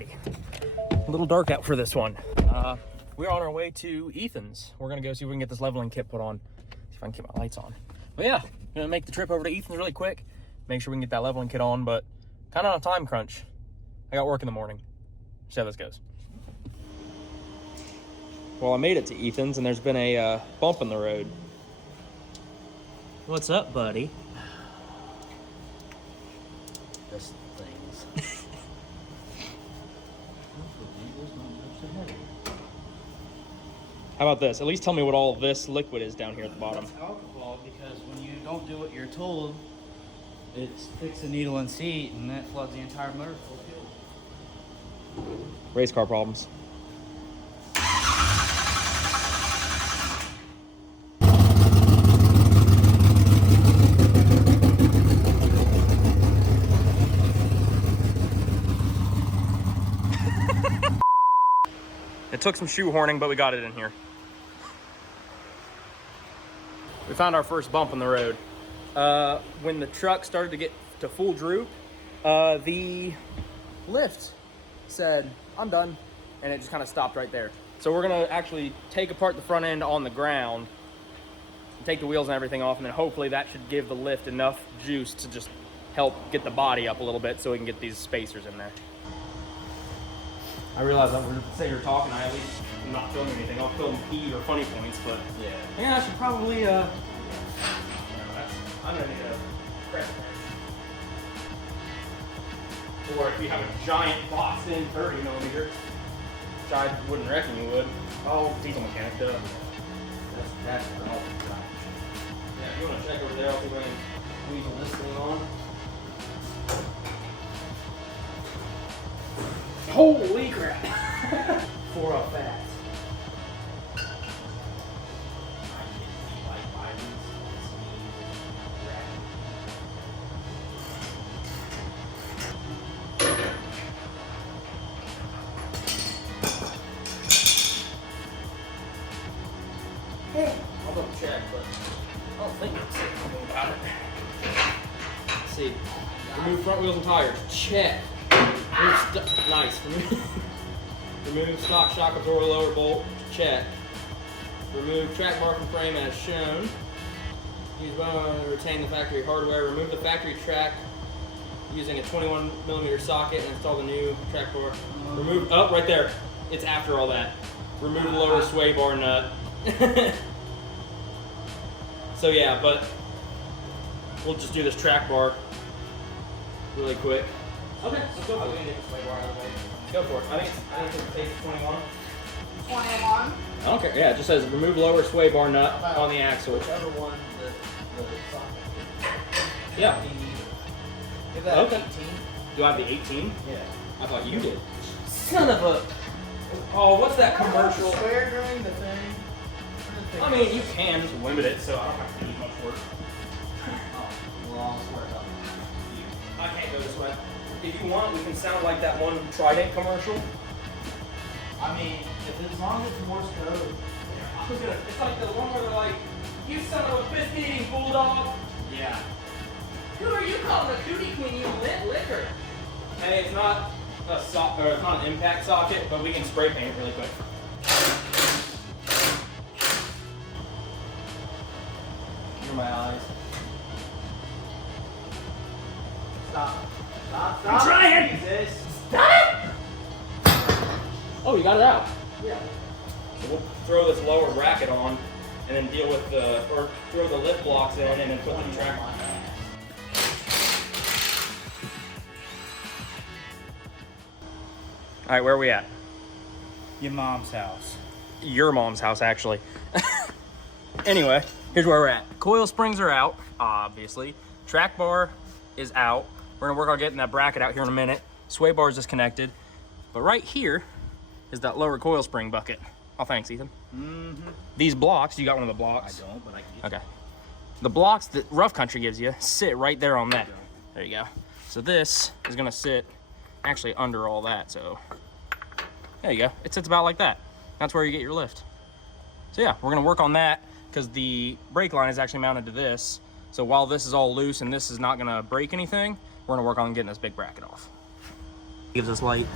Alrighty, a little dark out for this one. We're on our way to Ethan's. We're gonna go see if we can get this leveling kit put on. See if I can keep my lights on. But yeah, gonna make the trip over to Ethan's really quick. Make sure we can get that leveling kit on, but kind of on a time crunch. I got work in the morning. See how this goes. Well, I made it to Ethan's and there's been a bump in the road. What's up, buddy? Just things. How about this? At least tell me what all this liquid is down here at the bottom. That's alcohol, because when you don't do what you're told, it sticks the needle in seat and that floods the entire motor full of fuel. Race car problems. It took some shoehorning, but we got it in here. We found our first bump in the road. When the truck started to get to full droop, the lift said, "I'm done," and it just kind of stopped right there. So we're gonna actually take apart the front end on the ground, take the wheels and everything off, and then hopefully that should give the lift enough juice to just help get the body up a little bit so we can get these spacers in there. I realize that we're say you're talking, I at least am not filming anything. I'll film heat or funny points, but yeah, I should probably I'm gonna need a press pan. Or if you have a giant box in 30mm, which I wouldn't reckon you would. Oh, diesel mechanic, duh. That's Yeah, if you wanna check over there, I'll see if I can weasel this thing on. Holy crap! For a fact. I'll double check, but I don't think it's anything about it. Let's see. Remove front wheels and tires. Check. Nice. Remove stock shock absorber lower bolt. Check. Remove track marking frame as shown. Use bone to retain the factory hardware. Remove the factory track using a 21mm socket and install the new track bar. Remove, oh, right there. It's after all that. Remove the lower sway bar nut. So yeah, but we'll just do this track bar really quick. Okay, let's go for it. Go for it. I think it's page 21. 21. I don't care. Yeah, it just says remove lower sway bar nut on the axle. Whichever one the socket. Yeah. Give that Okay. 18. Do I have the 18? Yeah. I thought you did. Son of a. Oh, what's that commercial? Swear during the thing. I mean, you can limit it, so I don't have to do much work. Well, I'll swear it up. I can't go this way. If you want, we can sound like that one Trident commercial. I mean, as long as it's Morse code. It's like the one where they're like, "You son of a biscuit-eating bulldog." Yeah. Who are you calling a cootie queen, you lit liquor? Hey, it's not a it's not an impact socket, but we can spray paint it really quick. Near my eyes. Stop. Stop. I'm trying! Jesus. Stop it! Oh, you got it out. Yeah. So we'll throw this lower bracket on, and then deal with or throw the lip blocks in, and then put the track on. All right, where are we at? Your mom's house. Your mom's house, actually. Anyway, here's where we're at. Coil springs are out, obviously. Track bar is out. We're gonna work on getting that bracket out here in a minute. Sway bar is disconnected. But right here is that lower coil spring bucket. Oh, thanks, Ethan. These blocks, you got one of the blocks? I don't, but I can get Okay. The blocks that Rough Country gives you sit right there on that. There you go. So this is gonna sit actually under all that, so there you go. It sits about like that. That's where you get your lift. So yeah, we're gonna work on that because the brake line is actually mounted to this. So while this is all loose and this is not gonna break anything, we're gonna work on getting this big bracket off. Gives us light.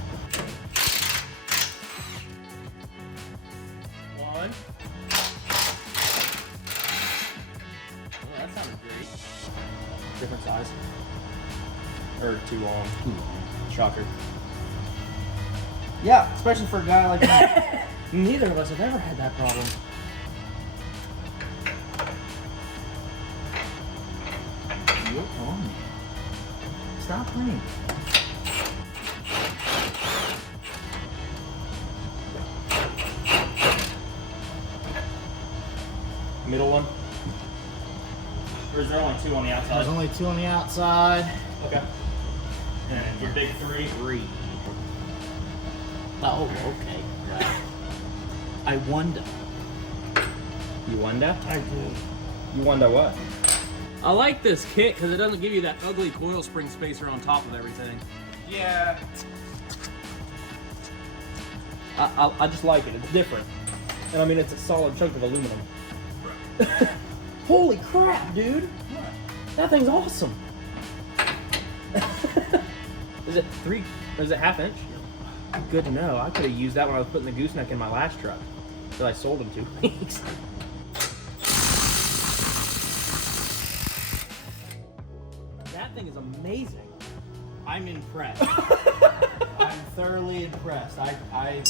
one. Oh, that sounded great. Different size. Or too long. Shocker. Yeah, especially for a guy like me. Neither of us have ever had that problem. You're on me. Stop playing. Middle one? Or is there only 2 on the outside? There's only 2 on the outside. Okay. And your big 3? 3. Oh, okay. Wow. I wonder. You wonder? I do. You wonder what? I like this kit because it doesn't give you that ugly coil spring spacer on top of everything. Yeah. I just like it. It's different. And I mean, it's a solid chunk of aluminum. Holy crap, dude. What? That thing's awesome. Is it 3? Is it 1/2 inch? Good to know. I could have used that when I was putting the gooseneck in my last truck that I sold in 2 weeks. That thing is amazing. I'm impressed. I'm thoroughly impressed. I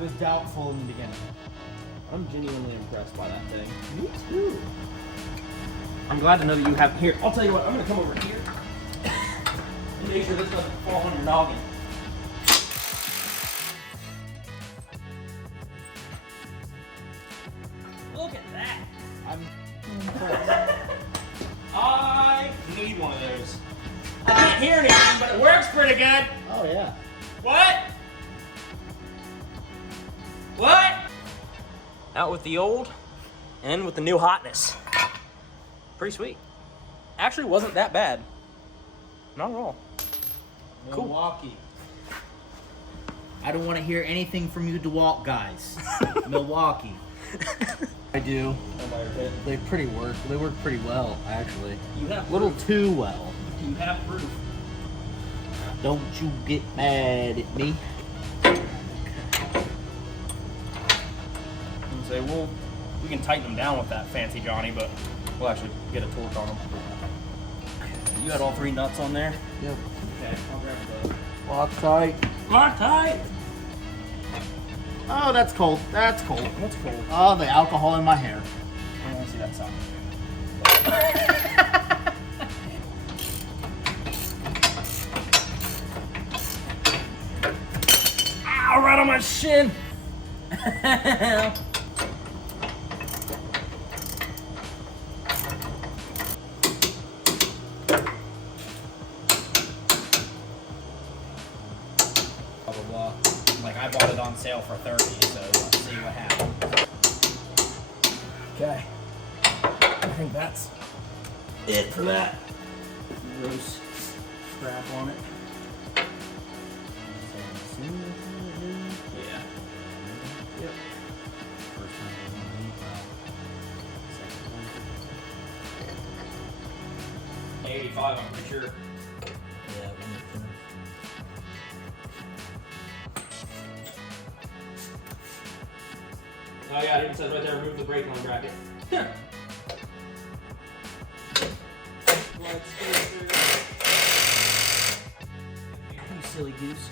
was doubtful in the beginning. I'm genuinely impressed by that thing. Me too. I'm glad to know that you have. Here, I'll tell you what. I'm gonna come over here and make sure this doesn't fall on your noggin. Look at that. I'm impressed. I need one of those. I can't hear anything, but it works pretty good. Oh yeah. What? What? Out with the old, and with the new hotness. Pretty sweet. Actually, wasn't that bad. Not at all. Cool. Milwaukee. I don't want to hear anything from you DeWalt guys. Milwaukee. I do. They work pretty well, actually. You have A little proof. too well. You have proof. Don't you get mad at me. Say we can tighten them down with that fancy Johnny, but we'll actually get a torque on them. You had all 3 nuts on there? Yep. Okay, I'll grab those. Lock tight. Lock tight! Oh, that's cold. That's cold. What's cold? Oh, the alcohol in my hair. I want to see that side. Ow, right on my shin! Blah, blah, blah. Like, I bought it on sale for 30, so let's see what happens. Okay. I think that's it for that. Gross strap on it. Yeah. Yep. First time I want to eat, second one. 85, I'm pretty sure. Yeah, Oh yeah, it even says right there, remove the brake line bracket. You silly goose.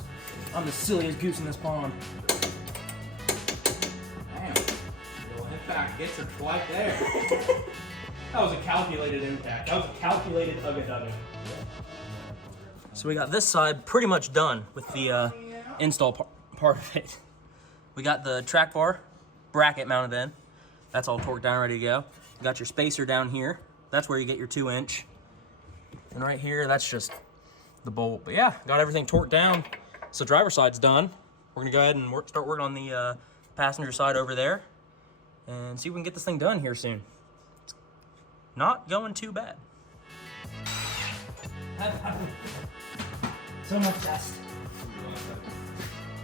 I'm the silliest goose in this pond. Damn. Little impact gets it right there. That was a calculated impact. That was a calculated ugga-dugga. So we got this side pretty much done with the install part of it. We got the track bar bracket mounted in. That's all torqued down, ready to go. You got your spacer down here. That's where you get your 2-inch. And right here, that's just the bolt. But yeah, got everything torqued down. So driver's side's done. We're gonna go ahead and start working on the passenger side over there and see if we can get this thing done here soon. It's not going too bad. So much dust.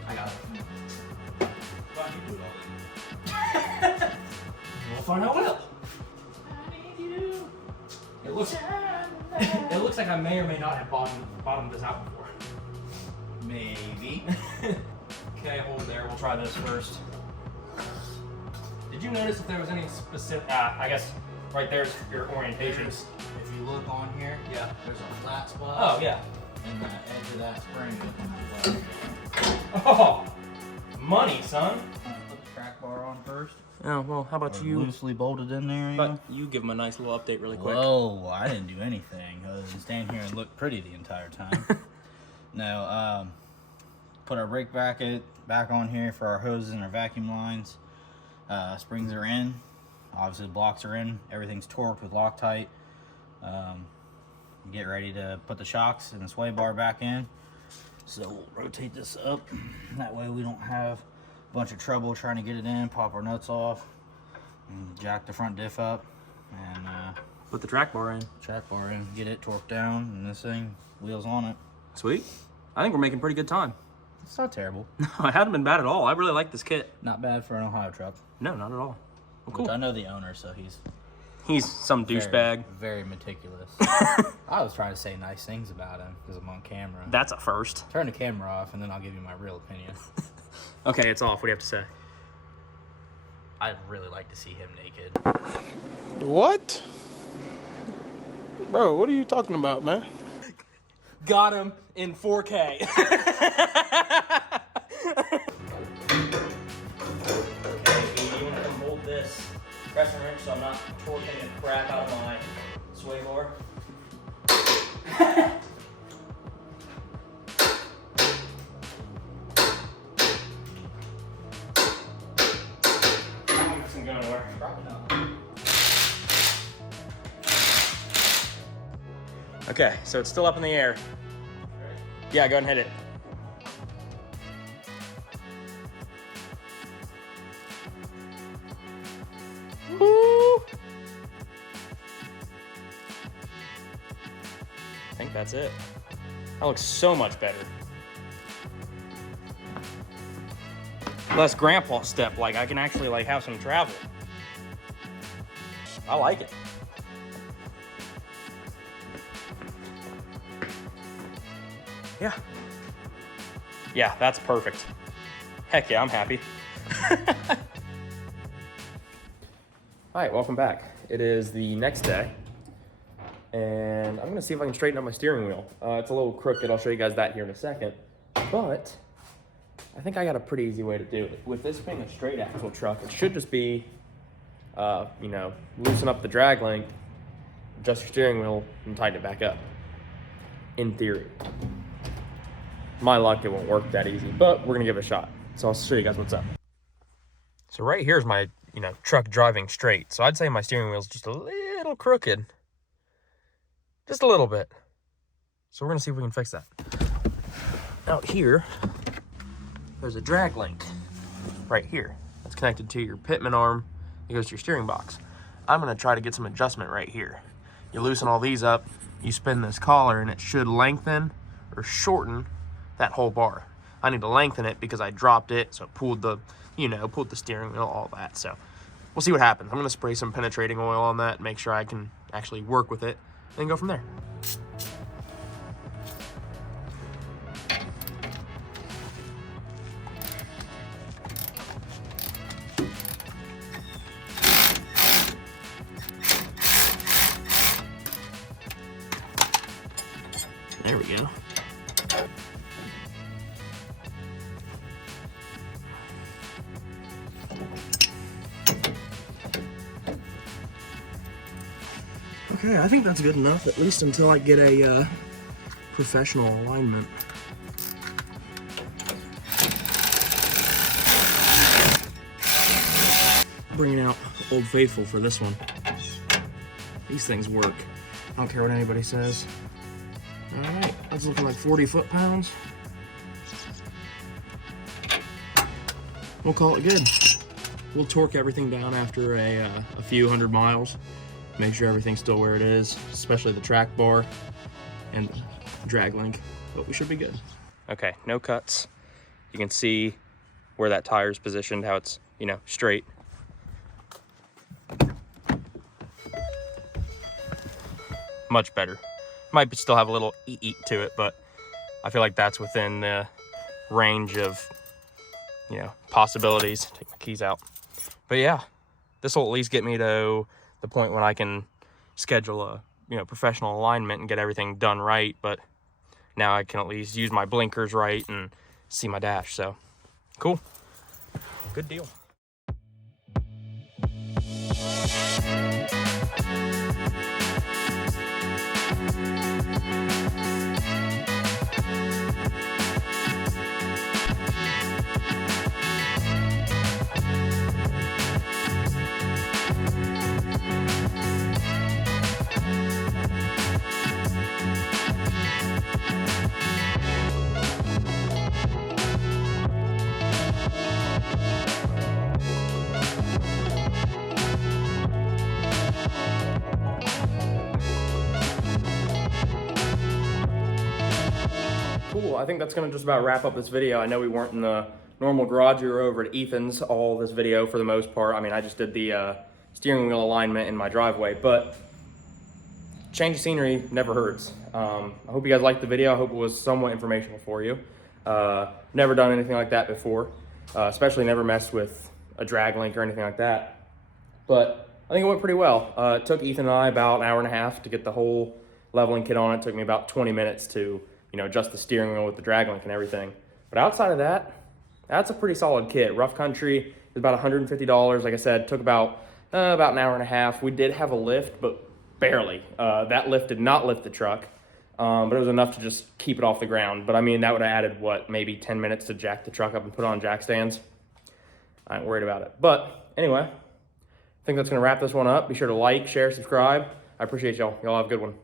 I got it. We'll find out what. It looks like I may or may not have bottomed this out before. Maybe. Okay, hold there. We'll try this first. Did you notice if there was any specific, I guess right there's your orientation. If you look on here, Yeah. there's a flat spot. Oh, yeah. And the edge of that spring. Oh, money, son. Put the track bar on first. Oh, well, how about you? Loosely bolted in there, you But know? you give them a nice little update really quick. Whoa, I didn't do anything other than stand here and look pretty the entire time. No, put our brake bracket back on here for our hoses and our vacuum lines. Springs are in. Obviously, the blocks are in. Everything's torqued with Loctite. Get ready to put the shocks and the sway bar back in. So we'll rotate this up. That way we don't have a bunch of trouble trying to get it in, pop our nuts off, and jack the front diff up, and Put the track bar in. track bar in, get it torqued down, and this thing, wheels on it. Sweet. I think we're making pretty good time. It's not terrible. No, it hasn't been bad at all. I really like this kit. Not bad for an Ohio truck. No, not at all. Well, cool. Which I know the owner, so he's He's some douchebag. very meticulous. I was trying to say nice things about him because I'm on camera. That's a first. Turn the camera off, and then I'll give you my real opinion. Okay, it's off. What do you have to say? I'd really like to see him naked. What? Bro, what are you talking about, man? Got him in 4K. Okay, you want to come hold this crescent wrench so I'm not torquing the crap out of my sway bar. This isn't going anywhere. Probably not. Okay, so it's still up in the air. Yeah, go ahead and hit it. Woo! I think that's it. That looks so much better. Less grandpa step, like I can actually like have some travel. I like it. Yeah. Yeah, that's perfect. Heck yeah, I'm happy. All right, welcome back. It is the next day, and I'm gonna see if I can straighten up my steering wheel. It's a little crooked, I'll show you guys that here in a second, but I think I got a pretty easy way to do it. With this being a straight axle truck, it should just be, you know, loosen up the drag length, adjust your steering wheel, and tighten it back up. In theory. My luck, it won't work that easy, but we're gonna give it a shot. So I'll show you guys what's up. So right here's my, you know, truck driving straight. So I'd say my steering wheel's just a little crooked. Just a little bit. So we're gonna see if we can fix that. Out here, there's a drag link right here. That's connected to your pitman arm. It goes to your steering box. I'm gonna try to get some adjustment right here. You loosen all these up, you spin this collar, and it should lengthen or shorten that whole bar. I need to lengthen it because I dropped it, so it pulled the, you know, pulled the steering wheel, all that. So we'll see what happens. I'm gonna spray some penetrating oil on that, make sure I can actually work with it, and go from there. There we go. Okay, I think that's good enough, at least until I get a professional alignment. Bringing out Old Faithful for this one. These things work. I don't care what anybody says. All right, that's looking like 40 foot-pounds. We'll call it good. We'll torque everything down after a few hundred miles. Make sure everything's still where it is, especially the track bar and the drag link, but we should be good. Okay, no cuts. You can see where that tire's positioned, how it's, you know, straight. Much better. Might still have a little eat to it, but I feel like that's within the range of, you know, possibilities. Take my keys out. But yeah, this will at least get me to the point when I can schedule a, you know, professional alignment and get everything done right. But now I can at least use my blinkers right and see my dash. So cool. Good deal. Cool, I think that's gonna just about wrap up this video. I know we weren't in the normal garage, we were over at Ethan's all this video for the most part. I mean, I just did the steering wheel alignment in my driveway, but change of scenery never hurts. I hope you guys liked the video. I hope it was somewhat informational for you. Never done anything like that before, especially never messed with a drag link or anything like that. But I think it went pretty well. It took Ethan and I about an hour and a half to get the whole leveling kit on. It took me about 20 minutes to, you know, adjust the steering wheel with the drag link and everything. But outside of that, that's a pretty solid kit. Rough Country is about $150. Like I said, took about an hour and a half. We did have a lift, but barely. That lift did not lift the truck, but it was enough to just keep it off the ground. But I mean, that would have added, what, maybe 10 minutes to jack the truck up and put on jack stands. I ain't worried about it. But anyway, I think that's gonna wrap this one up. Be sure to like, share, subscribe. I appreciate y'all. Y'all have a good one.